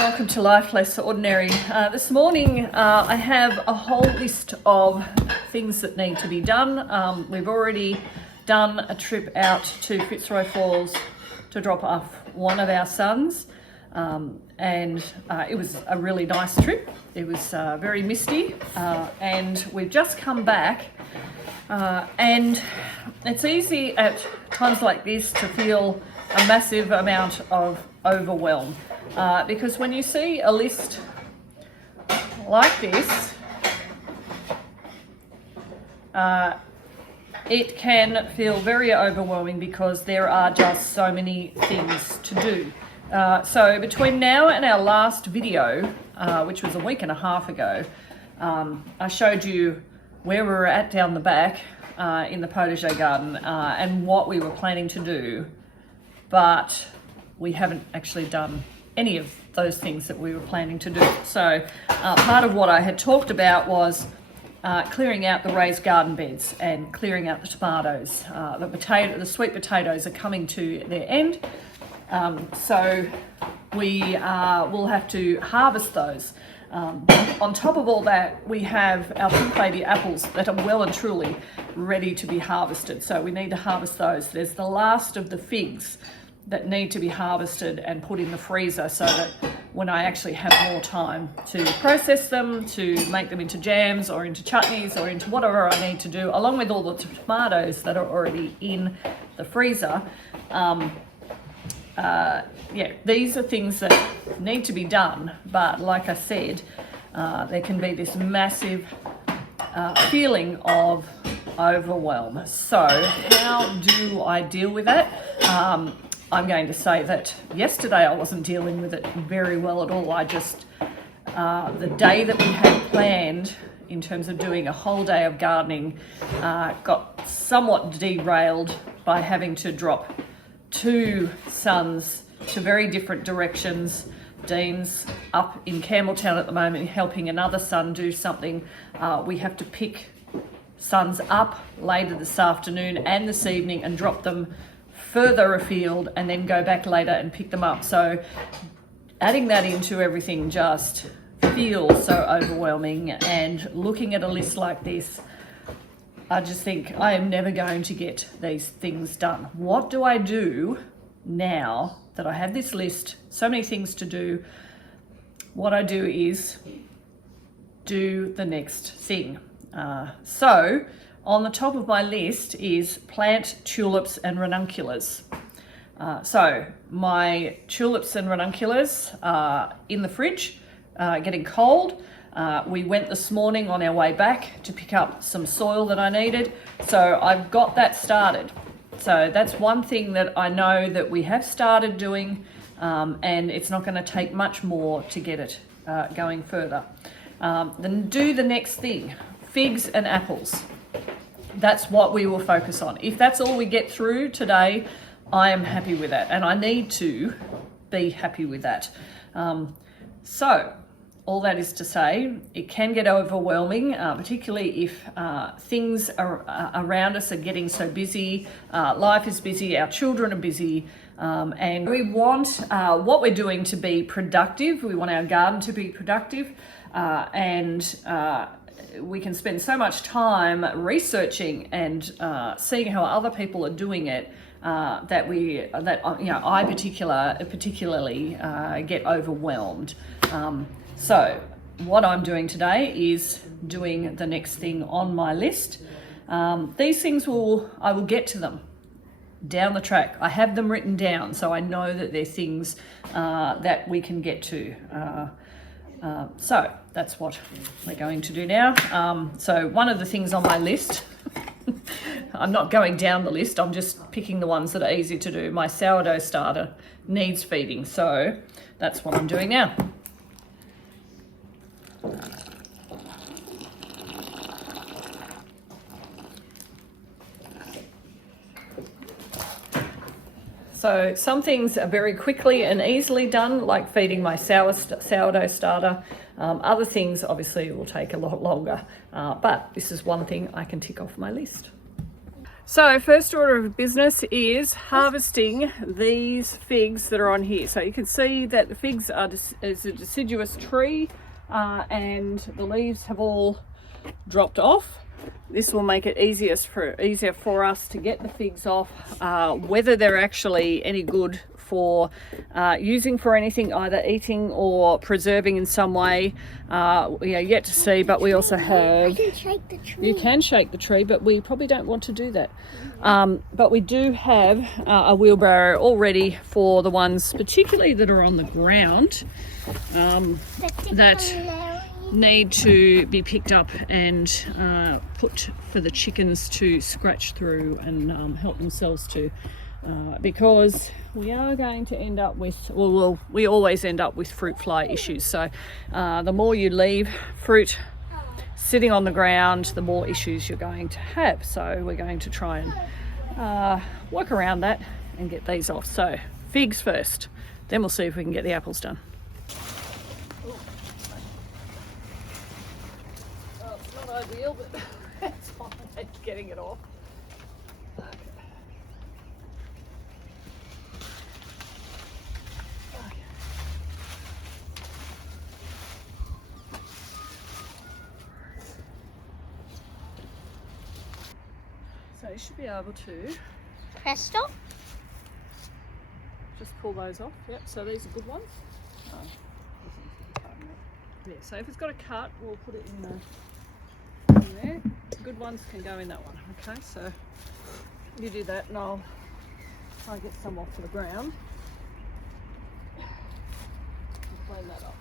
welcome to Life Less Ordinary. This morning I have a whole list of things that need to be done. We've already done a trip out to Fitzroy Falls to drop off one of our sons, and it was a really nice trip. It was very misty, and we've just come back, and it's easy at times like this to feel a massive amount of overwhelm, because when you see a list like this, it can feel very overwhelming because there are just so many things to do. So between now and our last video, which was a week and a half ago, I showed you where we were at down the back in the potager garden and what we were planning to do, but we haven't actually done any of those things that we were planning to do. So part of what I had talked about was clearing out the raised garden beds and clearing out the tomatoes. The sweet potatoes are coming to their end, so we will have to harvest those. On top of all that, we have our pink baby apples that are well and truly ready to be harvested, so we need to harvest those. There's the last of the figs that need to be harvested and put in the freezer so that when I actually have more time to process them, to make them into jams or into chutneys or into whatever I need to do, along with all the tomatoes that are already in the freezer. Yeah, these are things that need to be done, but like I said, there can be this massive feeling of overwhelm. So how do I deal with that? I'm going to say that yesterday I wasn't dealing with it very well at all. I just, the day that we had planned in terms of doing a whole day of gardening, got somewhat derailed by having to drop two sons to very different directions. Dean's up in Campbelltown at the moment helping another son do something. We have to pick sons up later this afternoon and this evening and drop them further afield and then go back later and pick them up. So adding that into everything just feels so overwhelming, and looking at a list like this, I just think I am never going to get these things done. What do I do now that I have this list, so many things to do? What I do is do the next thing. So on the top of my list is plant tulips and ranunculus. So my tulips and ranunculus are in the fridge, getting cold. We went this morning on our way back to pick up some soil that I needed. So I've got that started. So that's one thing that I know that we have started doing, and it's not going to take much more to get it going further. Then do the next thing, figs and apples. That's what we will focus on. If that's all we get through today, I am happy with that, and I need to be happy with that. So all that is to say, it can get overwhelming, particularly if things around us are getting so busy. Life is busy, our children are busy, and we want what we're doing to be productive. We want our garden to be productive, and we can spend so much time researching and seeing how other people are doing it that I particularly get overwhelmed. So what I'm doing today is doing the next thing on my list. These things I will get to them down the track. I have them written down, so I know that they're things that we can get to. So that's what we're going to do now. So one of the things on my list, I'm not going down the list, I'm just picking the ones that are easy to do. My sourdough starter needs feeding, so that's what I'm doing now. So some things are very quickly and easily done, like feeding my sourdough starter. Other things obviously will take a lot longer, but this is one thing I can tick off my list. So first order of business is harvesting these figs that are on here. So you can see that the figs is a deciduous tree and the leaves have all dropped off. This will make it easier for us to get the figs off. Whether they're actually any good for using for anything, either eating or preserving in some way, we are yet to see. But we also have... I can shake the tree. You can shake the tree, but we probably don't want to do that. But we do have a wheelbarrow all ready for the ones particularly that are on the ground that need to be picked up and put for the chickens to scratch through and help themselves to, because we are going to end up with, well, we always end up with fruit fly issues. So the more you leave fruit sitting on the ground, the more issues you're going to have. So we're going to try and work around that and get these off. So figs first, then we'll see if we can get the apples done. Ideal, but it's fine getting it off. Okay. Okay. So you should be able to Press stop. just pull those off. Yep, so these are good ones. Yeah, so if it's got a cut, we'll put it in there. Good ones can go in that one. Okay, so you do that and I'll try and get some off to the ground and clean that up.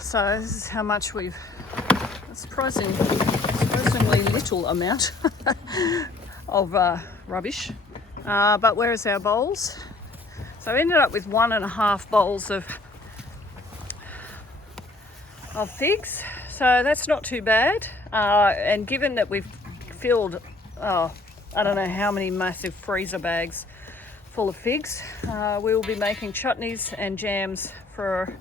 So this is how much we've, surprisingly little amount of rubbish. But where is our bowls? So I ended up with 1.5 bowls of figs, so that's not too bad. And given that we've filled, I don't know how many massive freezer bags full of figs, we will be making chutneys and jams for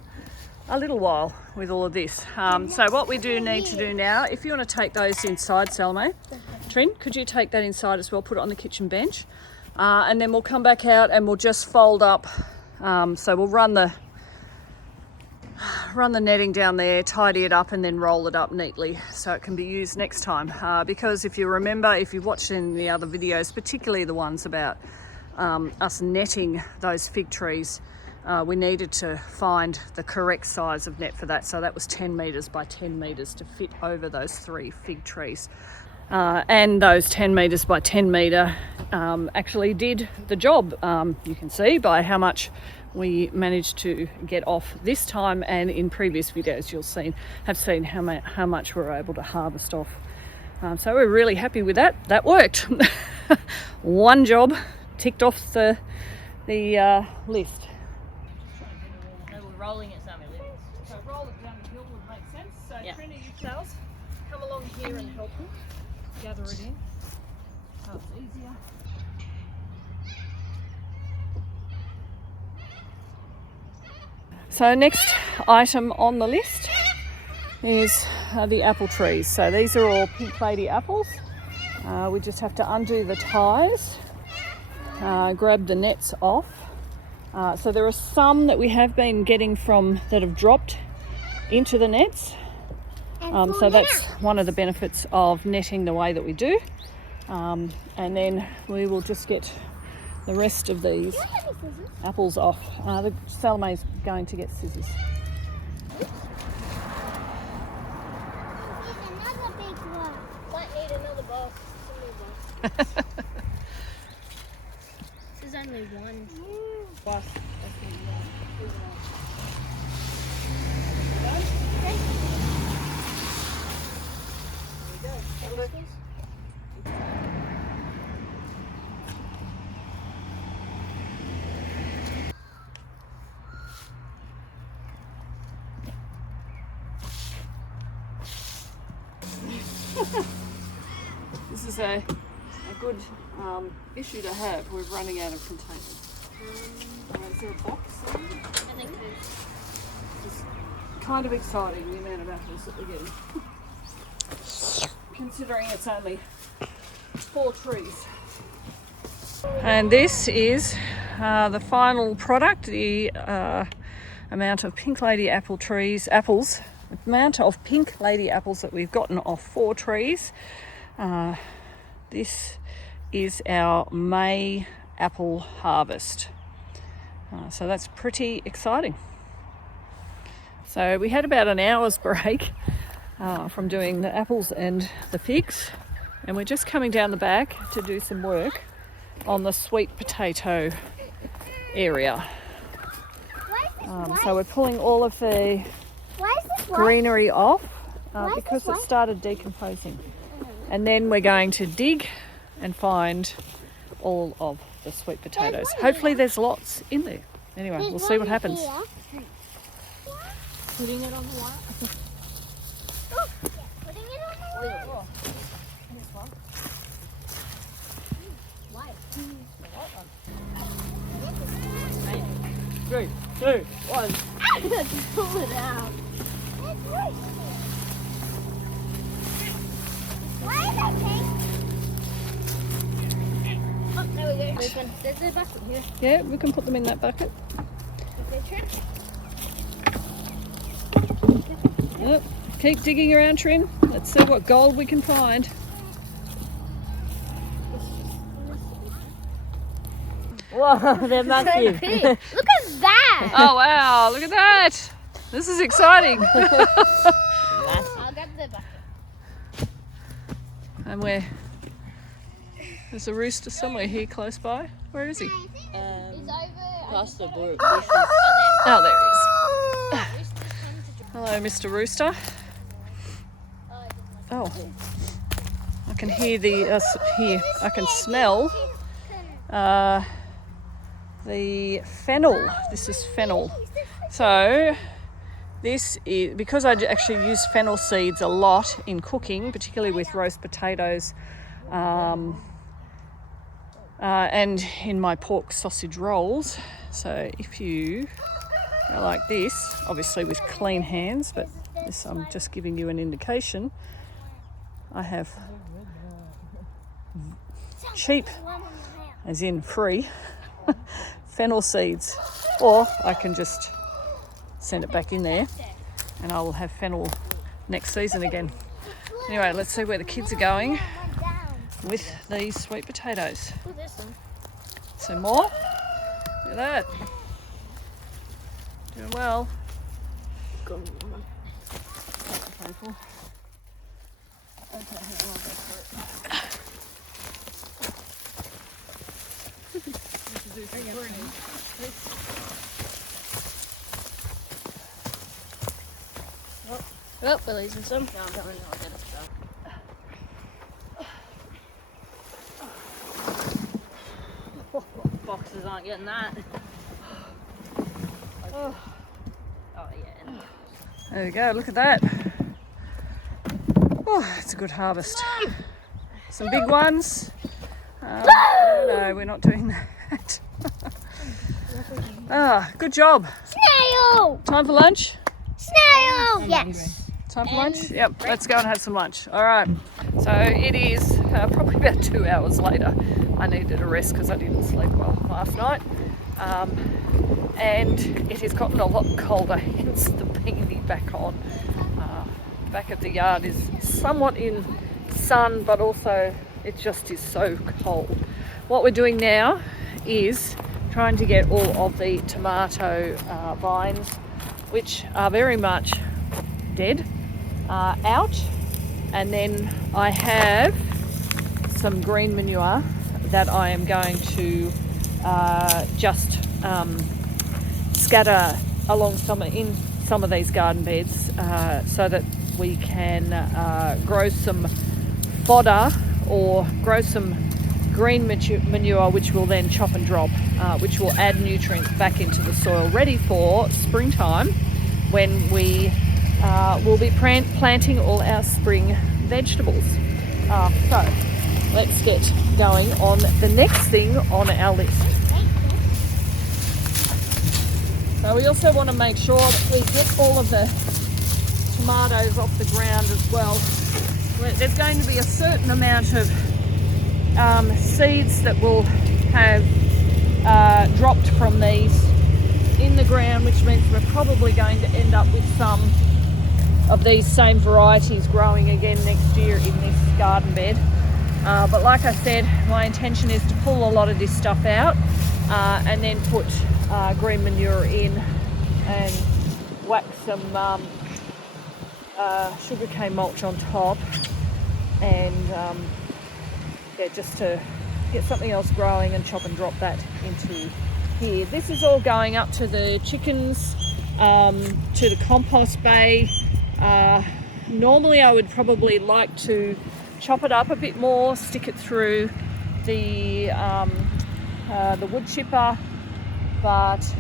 a little while with all of this. So what we do need to do now, if you want to take those inside, Salome, Trin, could you take that inside as well, put it on the kitchen bench, and then we'll come back out and we'll just fold up, so we'll run the netting down there, tidy it up and then roll it up neatly so it can be used next time. Because if you remember, if you've watched in the other videos, particularly the ones about us netting those fig trees, we needed to find the correct size of net for that. So that was 10 metres by 10 metres to fit over those 3 fig trees. And those 10 metres by 10 metre actually did the job. You can see by how much we managed to get off this time, and in previous videos you'll have seen how much we're able to harvest off. So we're really happy with that. That worked. One job ticked off the list. No, we're rolling it somewhere. So roll it down the hill would make sense. So Yeah. Trinity, you Charles, come along here and help me gather it in. So it's easier. So next item on the list is the apple trees. So these are all pink lady apples. We just have to undo the ties, grab the nets off. So there are some that we have been getting from that have dropped into the nets. So that's one of the benefits of netting the way that we do. And then we will just get the rest of these apples off. Salome's going to get scissors. There's another big one. Might need another box. This is only one. Plus, this is a good issue to have. We're running out of containers. Is there a box? I think there's... Just kind of exciting, the amount of apples that we're getting. Considering it's only 4 trees. And this is the final product, the amount of pink lady apples, amount of pink lady apples that we've gotten off 4 trees. This is our May apple harvest. So that's pretty exciting. So we had about an hour's break from doing the apples and the figs, and we're just coming down the back to do some work on the sweet potato area. So we're pulling all of the greenery off because it started decomposing, and then we're going to dig and find all of the sweet potatoes. Hopefully there's lots in there. Anyway, we'll see what happens. Putting it on the wire. Putting it on the wire. Why? 3, 2, 1. Pull it out. Why is that pink? Oh, there we go. There's a bucket here. Yeah, we can put them in that bucket. Okay, Trin. Yep. Keep digging around, Trin. Let's see what gold we can find. Whoa, they're massive. Look at that! Oh wow, look at that. This is exciting. I'll get the bucket. And there's a rooster somewhere here close by. Where is he? It's over. Past the bushes. Oh, there he is. Hello, Mr. Rooster. Oh, I can hear I can smell the fennel. This is fennel. So this is because I actually use fennel seeds a lot in cooking, particularly with roast potatoes, and in my pork sausage rolls. So if you go like this, obviously with clean hands, but this I'm just giving you an indication. I have cheap, as in free, fennel seeds, or I can just send it back in there and I will have fennel next season again. Anyway, let's see where the kids are going with these sweet potatoes. Oh, there's some. Some more? Look at that. Doing well. Painful. Okay, I'll go for it. Oh, we're losing some. No, I'm coming. I'll get us some. Boxes aren't getting that. Oh yeah. There we go, look at that. Oh, it's a good harvest. Some big ones. No, we're not doing that. Good job. Snail! Time for lunch? Snail! Yes. Time for lunch? Yep, let's go and have some lunch. All right. So it is probably about 2 hours later. I needed a rest because I didn't sleep well last night. And it has gotten a lot colder, hence the beanie back on. Back of the yard is somewhat in sun, but also it just is so cold. What we're doing now is trying to get all of the tomato vines, which are very much dead, out. And then I have some green manure that I am going to just scatter along in some of these garden beds so that we can grow some fodder or grow some green manure, which will then chop and drop, which will add nutrients back into the soil, ready for springtime when we will be planting all our spring vegetables. So let's get going on the next thing on our list. So we also want to make sure that we get all of the tomatoes off the ground as well. There's going to be a certain amount of seeds that will have dropped from these in the ground, which means we're probably going to end up with some of these same varieties growing again next year in this garden bed. But like I said, my intention is to pull a lot of this stuff out and then put green manure in and whack some sugarcane mulch on top, and just to get something else growing and chop and drop that into here. This is all going up to the chickens, to the compost bay. Normally I would probably like to chop it up a bit more, stick it through the wood chipper, but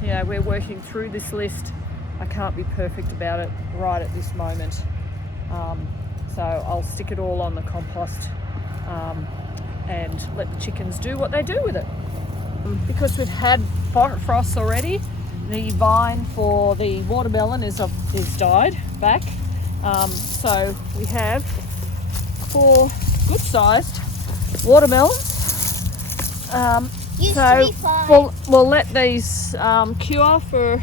we're working through this list. I can't be perfect about it right at this moment, so I'll stick it all on the compost and let the chickens do what they do with it. Because we've had frosts already, the vine for the watermelon is died back, so we have 4 good-sized watermelons. We'll let these cure for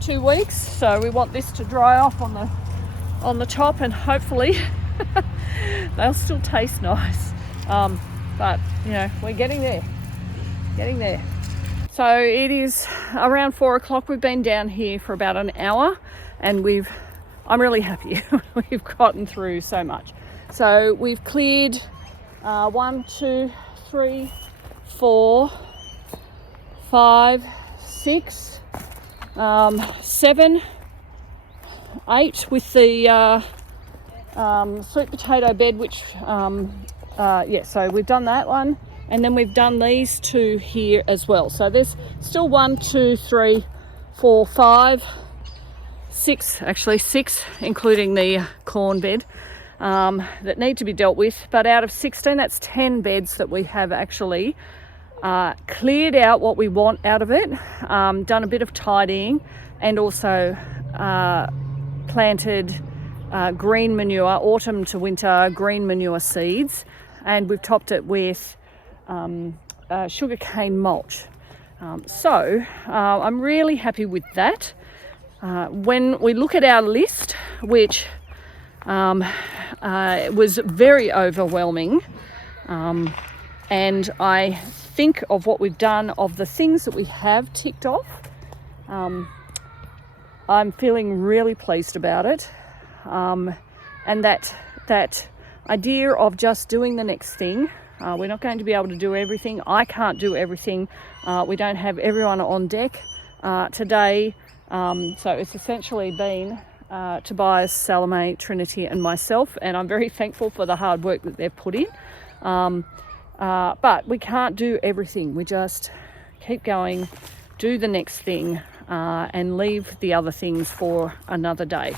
2 weeks. So we want this to dry off on the top, and hopefully they'll still taste nice. But we're getting there. So it is around 4 o'clock. We've been down here for about an hour, and I'm really happy. We've gotten through so much. So we've cleared 1, 2, 3, 4, 5, 6, 7, 8 with the sweet potato bed, which so we've done that one, and then we've done these 2 here as well. So there's still 1, 2, 3, 4, 5, 6, including the corn bed, that need to be dealt with. But out of 16, that's 10 beds that we have actually cleared out what we want out of it, done a bit of tidying, and also planted green manure, autumn to winter green manure seeds, and we've topped it with sugarcane mulch. So I'm really happy with that. When we look at our list, which was very overwhelming, and I think of what we've done, of the things that we have ticked off, I'm feeling really pleased about it, and that idea of just doing the next thing. We're not going to be able to do everything. I can't do everything. We don't have everyone on deck today, so it's essentially been Tobias, Salome, Trinity and myself, and I'm very thankful for the hard work that they've put in. But we can't do everything. We just keep going, do the next thing, and leave the other things for another day.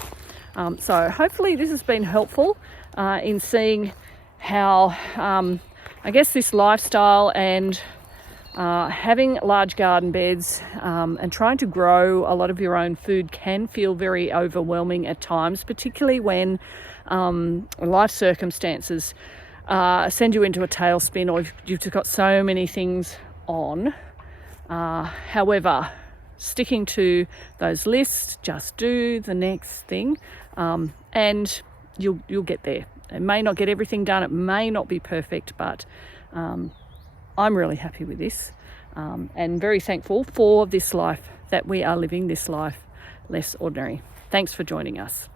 So hopefully this has been helpful in seeing how I guess this lifestyle and having large garden beds and trying to grow a lot of your own food can feel very overwhelming at times, particularly when life circumstances send you into a tailspin, or you've just got so many things on. However, sticking to those lists, just do the next thing, and you'll get there. It may not get everything done, it may not be perfect, but I'm really happy with this, and very thankful for this life that we are living, this life less ordinary. Thanks for joining us.